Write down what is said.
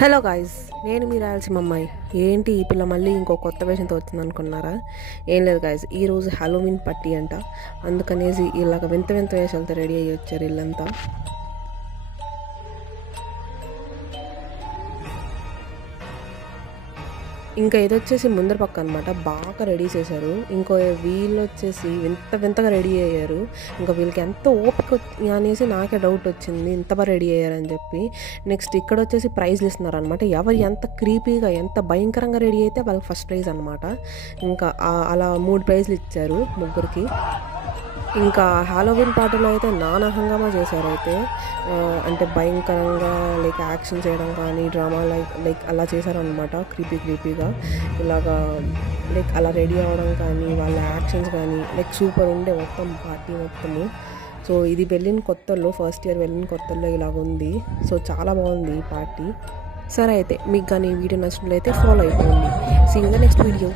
Hello guys, నేను మీ రాయలసీమ అమ్మాయి. ఏంటి ఈ పిల్ల మళ్ళీ ఇంకో కొత్త వేషంతో వచ్చింది అనుకున్నారా? ఏం లేదు గాయ్స్, ఈరోజు హాలోవీన్ పట్టీ అంట. అందుకనేసి ఇలాగ వింత వింత వేషాలతో రెడీ అయ్యి వచ్చారు ఇల్లంతా. ఇంకా ఇది వచ్చేసి ముందర పక్క అనమాట, బాగా రెడీ చేశారు. ఇంకో వీళ్ళు వచ్చేసి వింత వింతగా రెడీ అయ్యారు. ఇంకా వీళ్ళకి ఎంత ఓపిక అనేసి నాకే డౌట్ వచ్చింది, ఇంత బాగా రెడీ అయ్యారని చెప్పి. నెక్స్ట్ ఇక్కడ వచ్చేసి ప్రైజ్లు ఇస్తున్నారు అనమాట. ఎవరు ఎంత క్రీపీగా ఎంత భయంకరంగా రెడీ అయితే వాళ్ళకి ఫస్ట్ ప్రైజ్ అనమాట. ఇంకా అలా 3 ప్రైజ్లు ఇచ్చారు ముగ్గురికి. ఇంకా హాలోవీన్ పార్టీలో అయితే నానా హంగామా చేశారు. అయితే అంటే భయంకరంగా లైక్ యాక్షన్ చేయడం కానీ డ్రామా లైక్ అలా చేశారనమాట. క్రీపీగా ఇలాగా లైక్ అలా రెడీ అవ్వడం కానీ వాళ్ళ యాక్షన్స్ కానీ లైక్ సూపర్ ఉండే మొత్తం పార్టీ మొత్తము. సో ఇది వెళ్ళిన కొత్తల్లో, ఫస్ట్ ఇయర్ వెళ్ళిన కొత్తల్లో ఇలాగ ఉంది. సో చాలా బాగుంది ఈ పార్టీ. సరే అయితే మీకు కానీ ఈ వీడియో నచ్చినట్లయితే ఫాలో అయిపోండి. See you in the next video.